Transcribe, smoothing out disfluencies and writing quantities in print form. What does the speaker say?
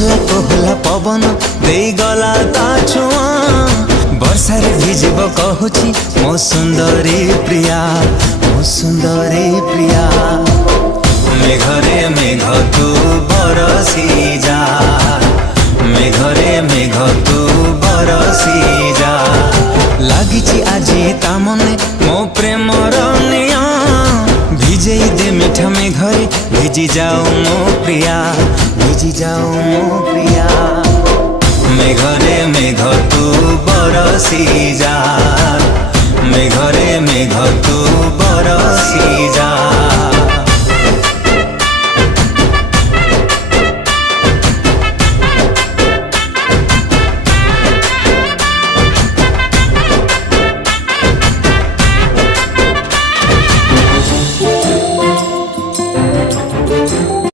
कोहला पवन दे गला ता छुआ वर्षार भिजब कहूची मो सुंदरी प्रिया, मो सुंदरी प्रिया। मेघरे मेघ तू बरसी जा, मेघरे मेघ तू बरसी जा। लागिची आजी ता मने मो प्रेमर निया भिजेई दे मीठा मेघरे भिजी जाओ मो प्रिया, भिजी जाओ मो प्रिया। मेघरे मेघ तू बरसी जा, मेघरे मेघ तू बरसी जा।